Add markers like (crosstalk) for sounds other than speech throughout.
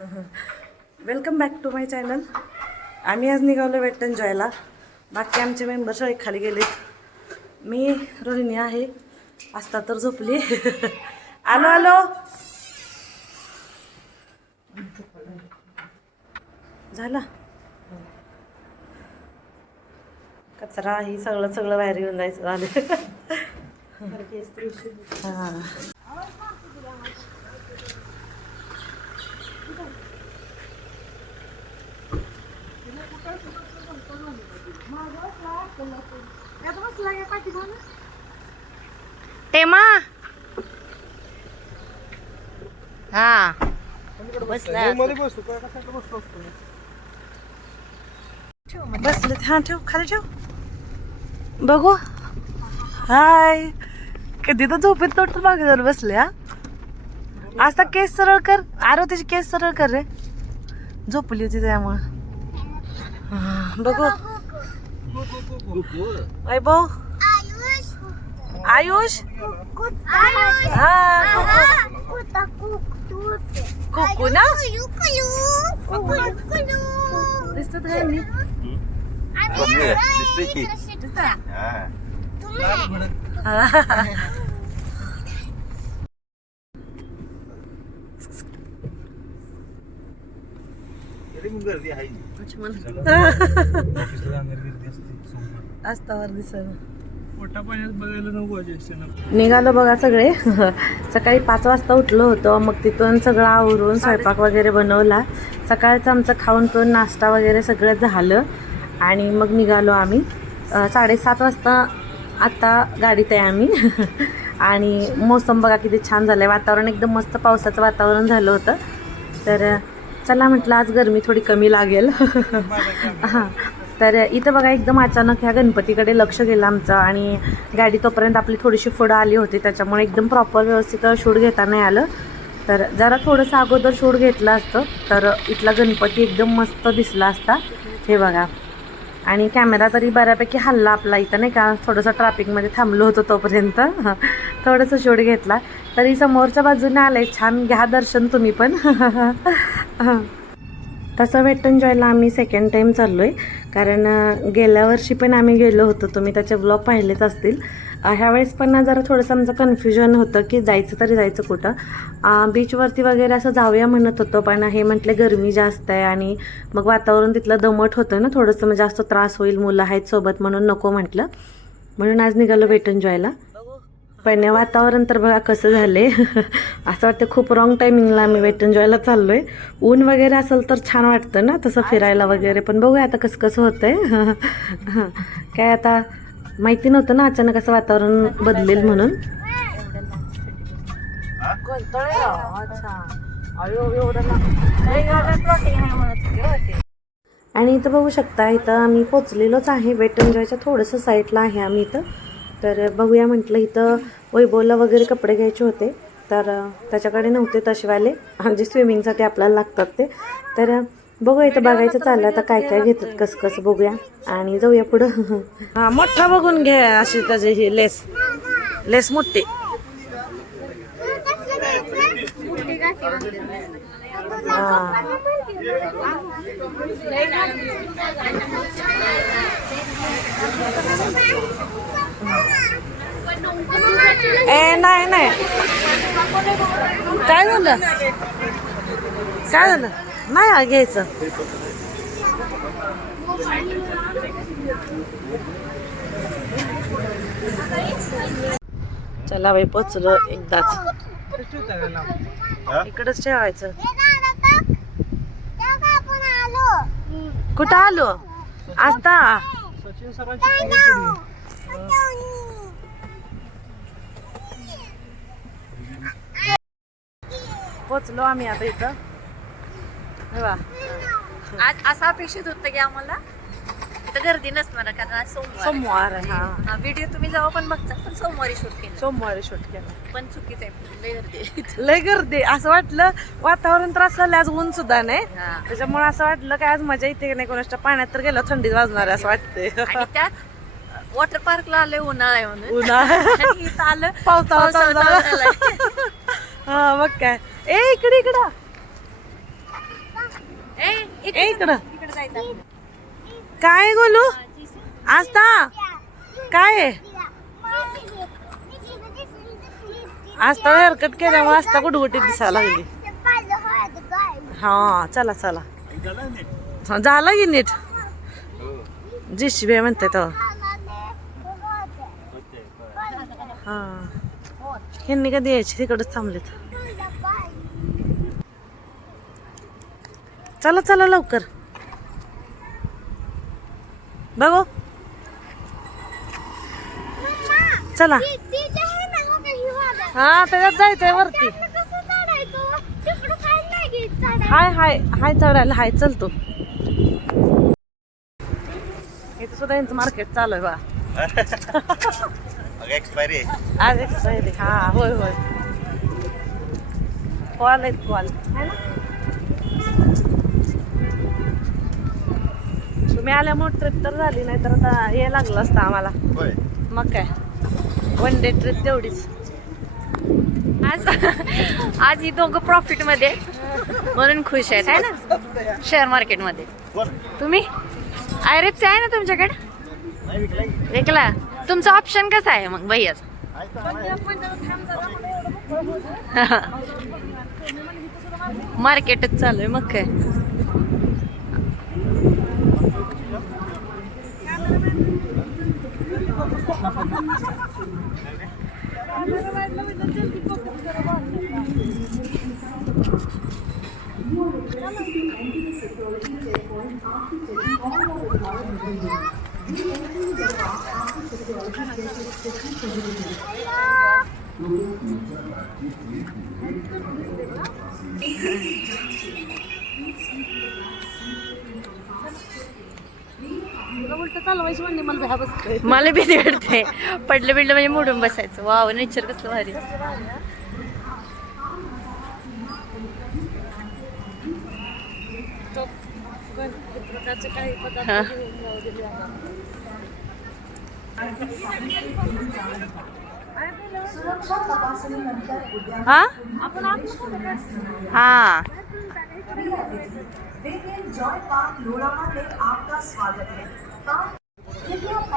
Welcome back to my channel आम्ही आज निघालो वेट एन्जॉयला बाकी आमचे मेंबर शाळेत खाली गेलेत. मी रोहिणी आहे. आस्ता तर झोपली. (laughs) आलो आलो. झाला. कचरा ही सगळं सगळं बाहेर येऊन जायचं झालं. (laughs) हां. टेमा हा. बसला. बसले. हा ठेव. खाली ठेव. बघू. हाय. कधी तर झोपेत तोट मागे जाऊन बसले हा. आता केस सरळ कर. आरो त्याची केस सरळ कर रे. झोपली होती त्यामुळं. बघू. वैभव? आयुष? हा कुकू. ना दिसत काय मी गर्दी आहे आस्तावर दिसत पोटा पाण्यात बघायला नको अजय निघालो बघा सगळे. (laughs) सकाळी पाच वाजता उठलो होतो मग तिथून सगळं आवरून स्वयंपाक वगैरे बनवला. सकाळचं आमचं खाऊन पिऊन नाश्ता वगैरे सगळं झालं. आणि मग निघालो आम्ही. साडेसात वाजता आत्ता गाडीत आहे आम्ही. (laughs) आणि मोसम बघा किती छान झालं आहे वातावरण एकदम मस्त पावसाचं वातावरण झालं होतं. तर चला म्हटलं आज गरमी थोडी कमी लागेल. (laughs) हां. तर इथं बघा एकदम अचानक ह्या गणपतीकडे लक्ष गेलं आमचं आणि गाडी तोपर्यंत आपली थोडीशी फुडं आली होती त्याच्यामुळे एकदम प्रॉपर व्यवस्थित शूट घेता नाही आलं. तर जरा थोडंसं अगोदर शूट घेतलं असतं तर इथला गणपती एकदम मस्त दिसला असता. हे बघा. आणि कॅमेरा तरी बऱ्यापैकी हल्ला आपला इथं नाही का? थोडंसं ट्रॅफिकमध्ये थांबलो होतो तोपर्यंत. (laughs) थोडंसं शूट घेतला. तरी समोरच्या बाजूने आलं आहे छान घ्या दर्शन तुम्ही पण. (laughs) हां. तसं वेट एन्जॉयला आम्ही सेकंड टाईम चाललो आहे कारण गेल्या वर्षी पण आम्ही गेलो होतो. तुम्ही त्याचे ब्लॉग पाहिलेच असतील. ह्यावेळेस पण ना जरा थोडंसं आमचं कन्फ्युजन होतं की जायचं तरी जायचं कुठं. बीचवरती वगैरे असं जाऊया म्हणत होतो. पण हे म्हटले गरमी जास्त आहे आणि मग वातावरण तिथलं दमट होतं ना. थोडंसं मग जास्त त्रास होईल. मुलं आहेत सोबत म्हणून नको म्हटलं. म्हणून आज निघालो वेट एन्जॉयला पण वातावरण तर बघा कसं झाले (laughs) असं वाटतं खूप रॉंग टायमिंगला आम्ही वेट एन्जॉयला चाललो आहे ऊन वगैरे असेल तर छान वाटतं ना तसं फिरायला वगैरे. पण बघूया आता कसं कसं होतंय. (laughs) काय आता माहिती नव्हतं ना अचानक असं वातावरण बदलेल म्हणून. आणि इथं बघू शकता इथं आम्ही पोचलेलोच आहे. वेट एन्जॉयच्या थोडंसं साईडला आहे आम्ही इथं. तर बघूया म्हटलं इथं वैभवला वगैरे कपडे घ्यायचे होते. तर त्याच्याकडे नव्हते तशवाले. म्हणजे स्विमिंगसाठी आपल्याला लागतात ते. तर बघूया इथं बघायचं चाललं आता काय काय घेतात कसं कसं बघूया. आणि जाऊया पुढं. (laughs) हा मोठा बघून घे अशी त्याची ही लेस. लेस मोठी. हा. ए नाही नाही. काय झालं? काय झालं? नाही घ्यायचं. चला बाई पोचलो एकदाच. इकडच ठेवायचं. कुठं आलो? आता सचिन पोचलो आम्ही आता इथं. आज असं अपेक्षित होतं की आम्हाला इथं गर्दी नसणार कारण आज सोमवार सोमवार आहे, हा. हा व्हिडिओ तुम्ही जेव्हा पण बघता पण सोमवारी शूट केलं. सोमवारी शूट केलं. पण चुकीचं आहे लय गर्दी आहे. लय गर्दी असं वाटलं वातावरण तर असं आज ऊन सुद्धा नाही. हा. त्याच्यामुळे असं वाटलं काय आज मजा येते की नाही? कोणाच्या पाण्यात तर गेलं थंडीत वाजणार आहे असं वाटतंय. आणि त्यात वॉटर पार्कला आले उन्हाळा आहे म्हणून. उन्हाळा. आणि इथं आलं पावसाळा चालू झाला. हा मग काय. ए इकडे इकडं. ए ए इकडं. इकडे जायचं. काय गोलू? आस्ता काय आहे? आस्ता हेअरकट केल्यामुळे आस्ता गुडगुटी दिसायला लागली. हा चला चला. झालं नीट? हा, झालं की नीट? जिशिबे म्हणते तो होते बरं. हा. ह्यांनी कधी यायची तिकडच थांबलेत. चला चला लवकर. बघू. चला. हा त्याच्यात जायचंय वरती. हाय हाय हाय चढायला हाय चलतो इथं सुद्धा यांचं मार्केट चालू आहे बा. (laughs) एक्सपायरी आहे. आज एक्सपायरी हा होय होय. कॉल आहेत कॉल तुम्ही आल्यामुळे ट्रिप तर झाली नाही तर आता हे लागलं असतं आम्हाला. होय. मग काय? वन डे ट्रिप तेवढीच. आज आज ही दोघं प्रॉफिटमध्ये. म्हणून खुश आहेत है ना? शेअर मार्केटमध्ये. कोण तुम्ही? आयरेपचे आहे ना तुमच्याकडे? विकला? तुमचा ऑप्शन कसा आहे मग भैयाच (laughs) मार्केटच चालू आहे मग काय? (laughs) मला बसतोय मला भीती वाटते. पडलं बिडलं म्हणजे मोडून बसायचं. वाव नेचर कसलं भारी. प्रकारचे काही पदार्थ हा. घेऊन जाऊ दिले आम्हाला. हा हा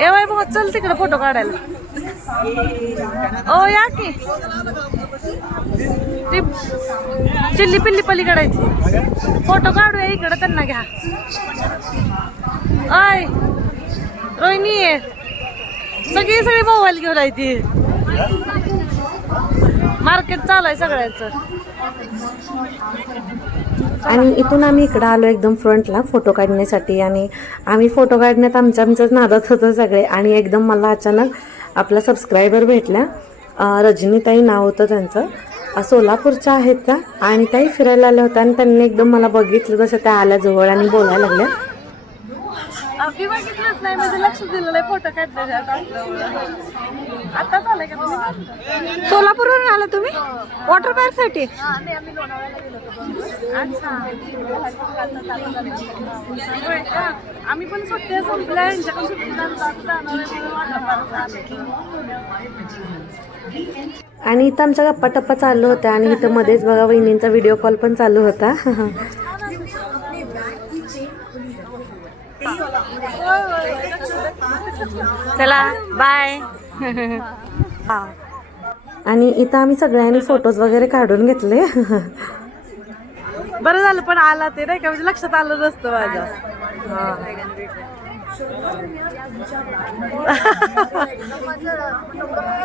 ए बाई भाऊ चल तिकडे फोटो काढायला. ओ या की. ती चिल्ली पिल्ली पली काढायची फोटो काढूया इकडे त्यांना घ्या. आय रोहिणी आहे. सगळी सगळी मोबाईल घेऊन आहे ती. मार्केट चालू आहे सगळ्याचं. आणि इथून आम्ही इकडं आलो एकदम फ्रंटला फोटो काढण्यासाठी. आणि आम्ही फोटो काढण्यात आमच्या आमच्याच नादात होतो सगळे. आणि एकदम मला अचानक आपला सबस्क्रायबर भेटल्या अं, रजनीताई नाव होतं त्यांचं. सोलापूरच्या आहेत त्या. आणि त्याही फिरायला आल्या होत्या. आणि त्यांनी एकदम मला बघितलं तसं त्या आल्या जवळ आणि बोलायला लागल्या. म्हणजे सोलापूरवरून आला तुम्ही? वॉटर पार्कसाठी? आम्ही पण सुट्ट्या संपल्या यांच्याकडून सुट्टी जाणार आणि इथं आमच्या गप्पा टप्पा चालू होत्या आणि इथं मध्येच बघा वहिनींचा व्हिडिओ कॉल पण चालू होता. चला बाय आणि इथं आम्ही सगळ्यांनी फोटोज वगैरे काढून घेतले. बरं झालं पण आला ते नाही का? म्हणजे लक्षात आलं नसतं माझ्या.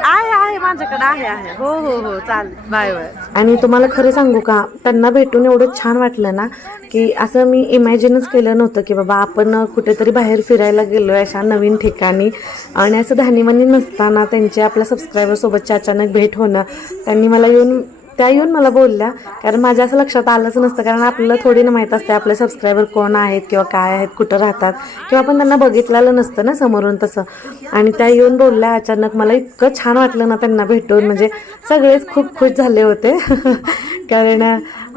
आहे आहे माझ्याकडे आहे आहे. हो हो हो चालेल. Bye bye. आणि तुम्हाला खरं सांगू का त्यांना भेटून एवढं छान वाटलं ना की असं मी इमॅजिनच केलं नव्हतं की बाबा आपण कुठेतरी बाहेर फिरायला गेलो अशा नवीन ठिकाणी. आणि असं धानीमानी नसताना त्यांच्या आपल्या सबस्क्रायबरसोबतची अचानक भेट होणं त्यांनी मला येऊन त्या येऊन मला बोलल्या. कारण माझ्या असं लक्षात आलंच नसतं. कारण आपल्याला थोडी ना माहीत असते आपले सबस्क्रायबर कोण आहेत किंवा काय आहेत कुठं राहतात. किंवा आपण त्यांना बघितलेलं नसतं ना समोरून तसं. आणि त्या येऊन बोलल्या अचानक मला इतकं छान वाटलं ना त्यांना भेटून. म्हणजे सगळेच खूप खुश झाले होते. (laughs) कारण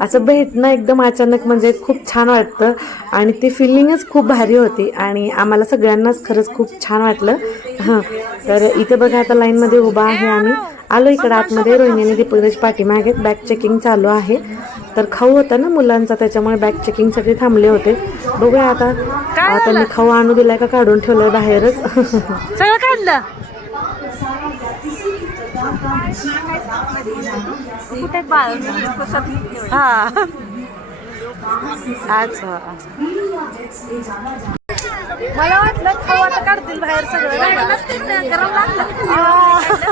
असं भेटणं एकदम अचानक म्हणजे खूप छान वाटतं. आणि ती फिलिंगच खूप भारी होती. आणि आम्हाला सगळ्यांनाच खरंच खूप छान वाटलं. हां (laughs) तर इथे बघा आता लाईनमध्ये उभा आहे आम्ही. आलो इकडं आतमध्ये रोहिणीने दीपकदाची पाठीमागे बॅग चेकिंग चालू आहे. तर खाऊ होता ना मुलांचा त्याच्यामुळे बॅग चेकिंगसाठी थांबले होते. बघूया आता. त्यांनी खाऊ आणू दिलाय का काढून ठेवलंय बाहेरच? सगळं काढलं? हा. अच्छा. मला वाटलं खाऊ आता काढतील बाहेर सगळं. गरम लागलं.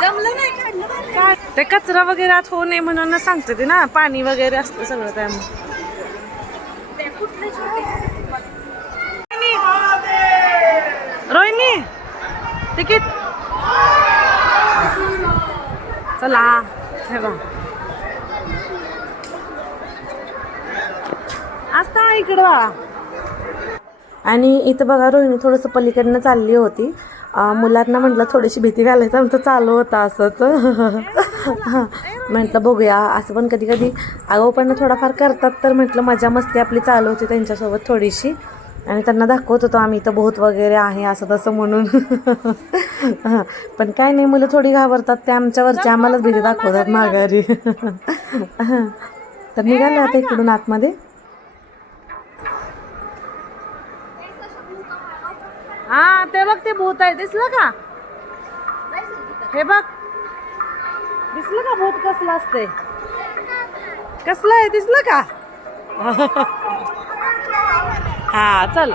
जमलं नाही काढलं काय? ते कचरा वगैरे आत होऊ नये म्हणून सांगते ते ना. पाणी वगैरे असतं सगळं त्यामुळे रोहिणी तिकीट. चला ठेवा. असता इकडं बाळा. आणि इथं बघा रोहिणी थोडंसं पलीकडनं चालली होती. मुलांना म्हटलं थोडीशी भीती घालायचं. आमचं चालू होतं असंच. (laughs) म्हटलं बघूया. असं पण कधी कधी आगाऊपणा थोडाफार करतात तर म्हटलं मजा मस्ती आपली चालू होती त्यांच्यासोबत थोडीशी. आणि त्यांना दाखवत होतो आम्ही इथं बहुत वगैरे आहे असं तसं म्हणून. हां. (laughs) पण काय नाही मुलं थोडी घाबरतात. ते आमच्यावरची आम्हालाच भीती दाखवतात माघारी. (laughs) तर निघाले आता इकडून आतमध्ये. हा ते बघ ते भूत आहे. दिसलं का? हे बघ. दिसलं का भूत कसलं असते कसलं आहे? दिसलं का? (laughs) हा चल.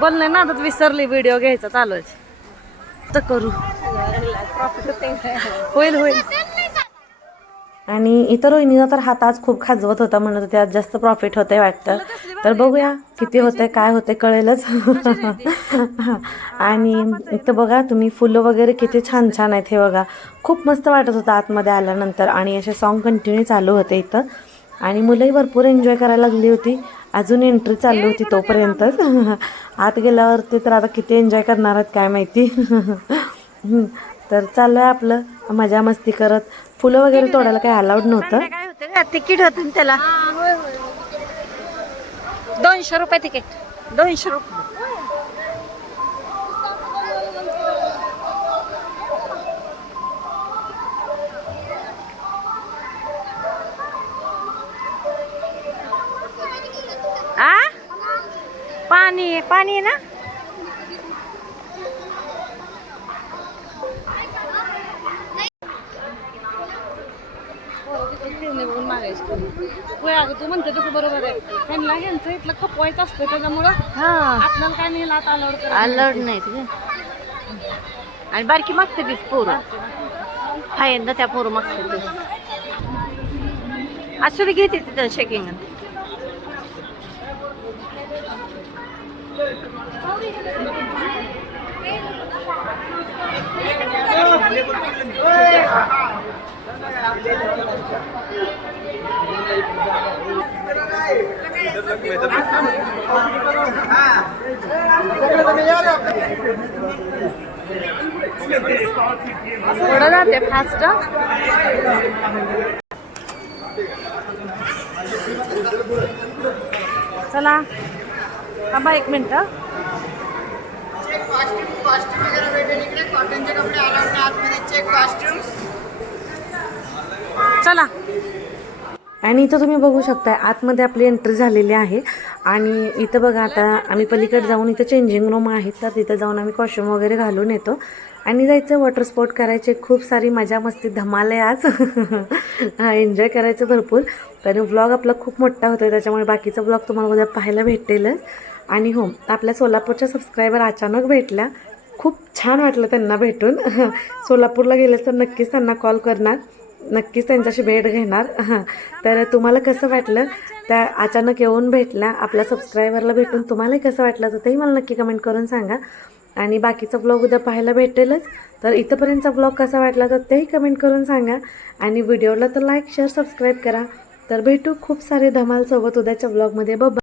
बोल नाही ना आता विसरली व्हिडिओ घ्यायचा चालू आहे तर करू. होईल होईल. आणि इतर रोहिणीचा तर हात आज खूप खाजवत होता म्हणत होते आज जास्त प्रॉफिट होते वाटतं. तर बघूया किती होते काय होते कळेलच. (laughs) आणि इथं बघा तुम्ही फुलं वगैरे किती छान छान आहेत हे बघा. खूप मस्त वाटत होतं आतमध्ये आल्यानंतर आणि असे सॉन्ग कंटिन्यू चालू होते इथं. आणि मुलंही भरपूर एन्जॉय करायला लागली होती. अजून एंट्री चालली होती तोपर्यंतच. (laughs) आत गेल्यावरती तर आता किती एन्जॉय करणार आहेत काय माहिती. (laughs) तर चालू आहे आपलं. मजा मस्ती करत. फुलं वगैरे तोडायला काही अलाउड नव्हतं? काय होतं का तिकीट होतं ना त्याला. दोनशे रुपये तिकीट. दोनशे रुपये. पाणी पाणी आहे पाणी आहे ना तू म्हणते तसं बरोबर आहे. त्यांना ह्यांचं इथलं खपवायचं असतं त्याच्यामुळं हा. आपल्याला काय नाही लात अलाउड अलाउड नाही तुझे आणि बारकी मागते तीच पोरं. फायंदा त्या पोरं मागते ती. असू दे घेते तिथं शेकिंग ते जाते फास्ट चला थांबा एक मिनिट चला आणि इथं तुम्ही बघू शकताय आतमध्ये आपली एंट्री झालेली आहे. आणि इथं बघा आता आम्ही पलीकडे जाऊन इथं चेंजिंग रूम आहेत तर तिथं जाऊन आम्ही कॉस्ट्युम वगैरे घालून येतो. आणि जायचं वॉटर स्पोर्ट करायचे खूप सारी मजा मस्ती धमाल आहे आज. (laughs) एन्जॉय करायचं भरपूर. तर व्लॉग आपला खूप मोठा होतो आहे त्याच्यामुळे बाकीचा व्लॉग तुम्हाला उद्या पाहायला भेटेलच. आणि हो आपल्या सोलापूरच्या सबस्क्रायबर अचानक भेटल्या. खूप छान वाटलं त्यांना भेटून. (laughs) सोलापूरला गेलेस तर नक्कीच त्यांना कॉल करणार. नक्कीच त्यांच्याशी भेट घेणार. हां. तर तुम्हाला कसं वाटलं? त्या अचानक येऊन भेटल्या आपल्या सबस्क्रायबरला भेटून तुम्हालाही कसं वाटलं तर तेही मला नक्की कमेंट करून सांगा. आणि बाकीचा ब्लॉग उद्या पाहायला भेटेलच. तर इथंपर्यंतचा ब्लॉग कसा वाटला तर तेही कमेंट करून सांगा. आणि व्हिडिओला तर लाईक शेअर सबस्क्राईब करा. तर भेटू खूप सारे धमालसोबत उद्याच्या ब्लॉगमध्ये बघ